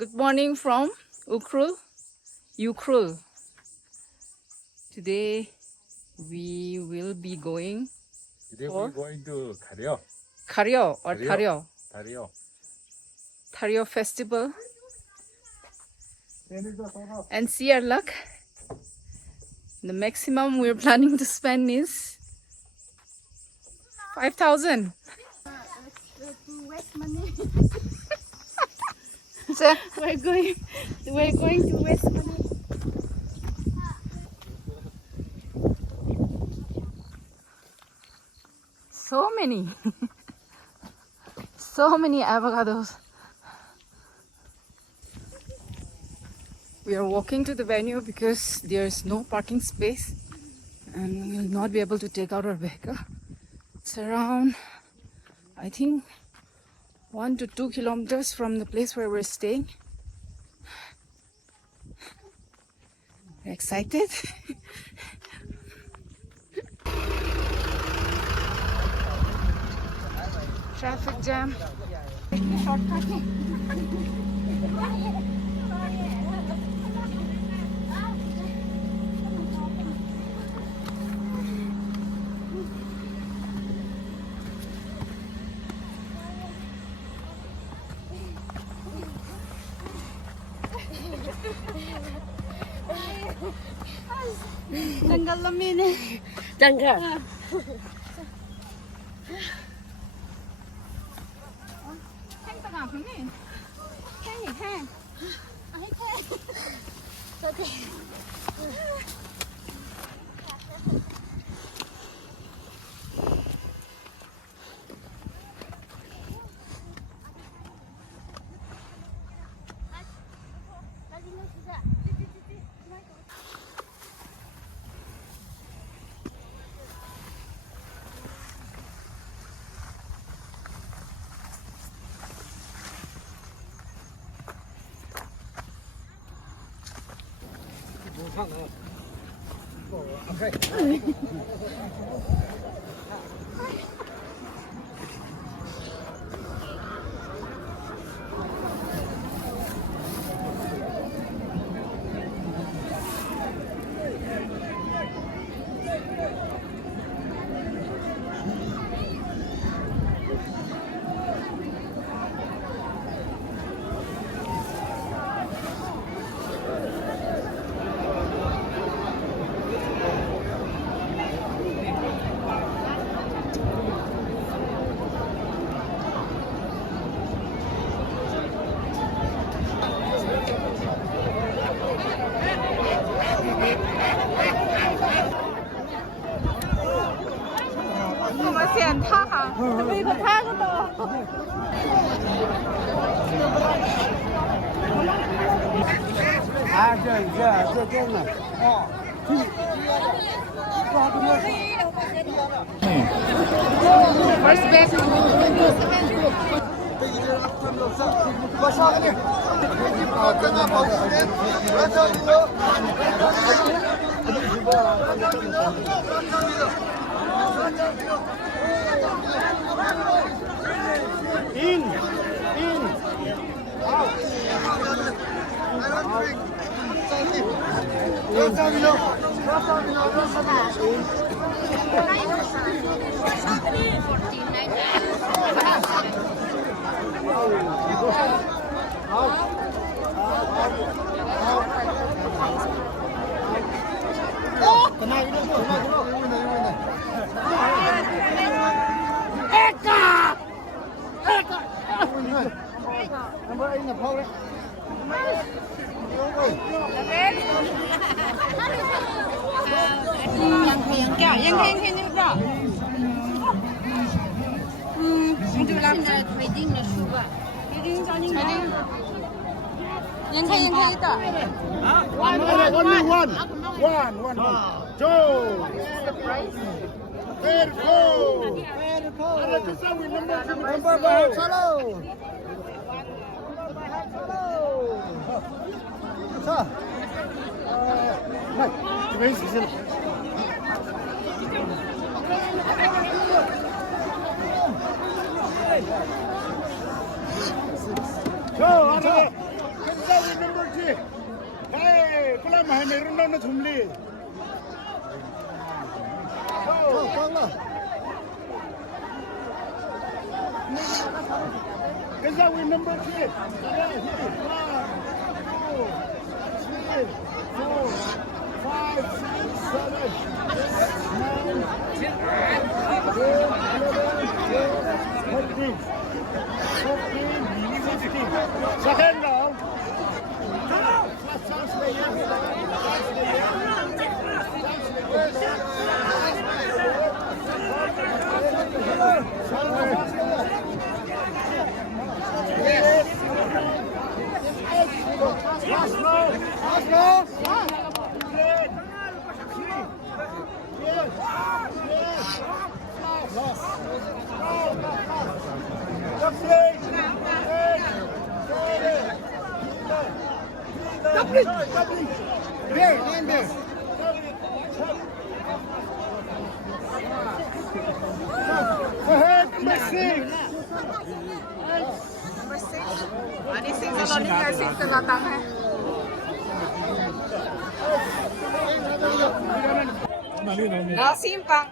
Good morning from Ukhrul. Today we will be going Today for we're going to Dharreo. Dharreo Dharreo. festival and see our luck. The maximum we're planning to spend is 5,000. Waste money. So, We're going to waste money. so many so many avocados. We are walking to the venue because there's no parking space and we will not be able to take out our vehicle. It's around, I think, 1 to 2 kilometers from the place where we're staying. Excited? Traffic jam. Tanggal lamin eh. Tanggal. Hang tengah ni. Hang. Okay. First bag. One. Two. Very cool. mà meron na thumli. Is that we number 3? Yeah, here. 1, 2, 3, 4, 5, 6, 7, 9, 10, 11, 12, 13, 15. Second round. Last chance for Ini sing salon ni nggak sih selatan hai. Nggak simpang.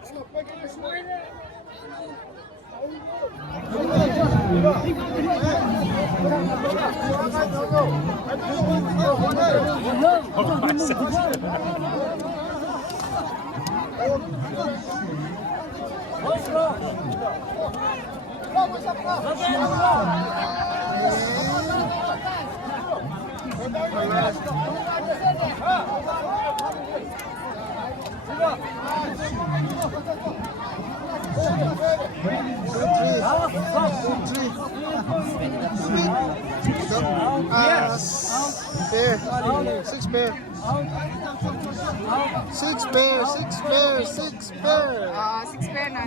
Six pair. Six pair. Six pair. Six pair. 6 pair na.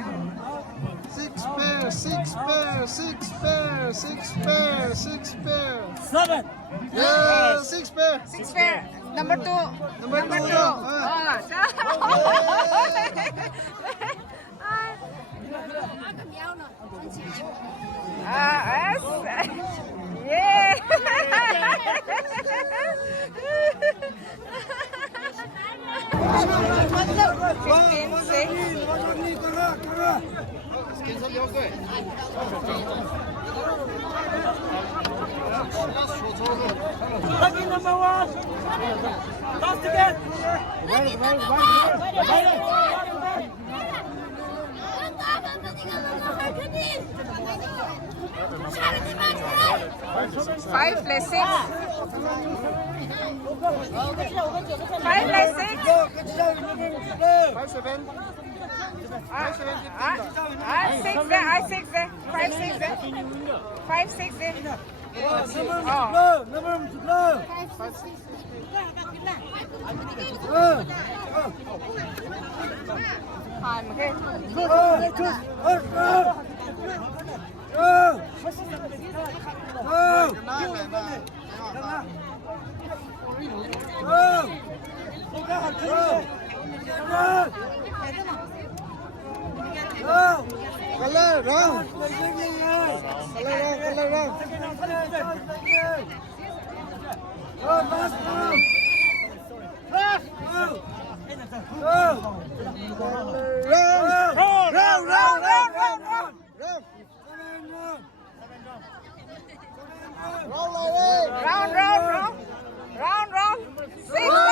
Six pair. Six pair. Six pair. Six pair. Six pair. 7. Yeah, six pair. 6 pair. Number 2. Number two. Yes. Yeah. Lucky number 1. Last again. Five plus 6. 5 plus 6. 6 there. I 6 there. 5 6 there. 5 6 there. Okay. Color round. Color round. Round. 6.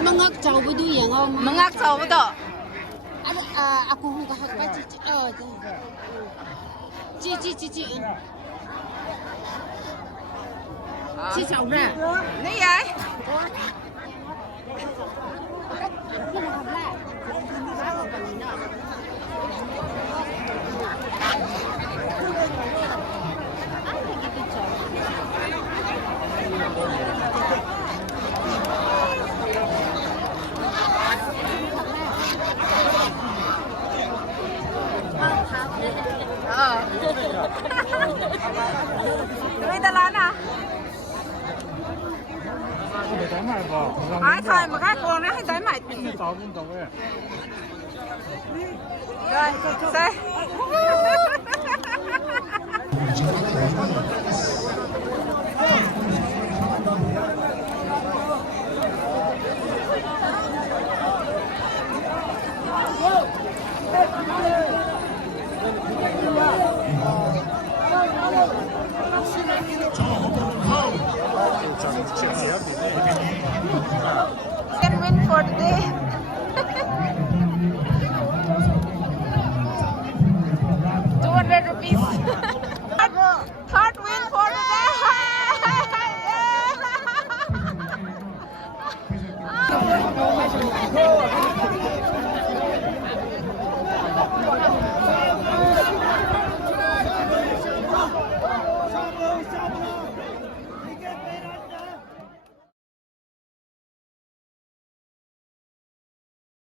Mangak chau bu du yang oh. Mengak tahu betul. Aku hu ka ba chi chi. Chi chau ra. Ni vậy? ถ่ายมาค่ะโกงนะให้ได้ใหม่ 找不到哎。 rồi xe can win for the day. 200 rupees.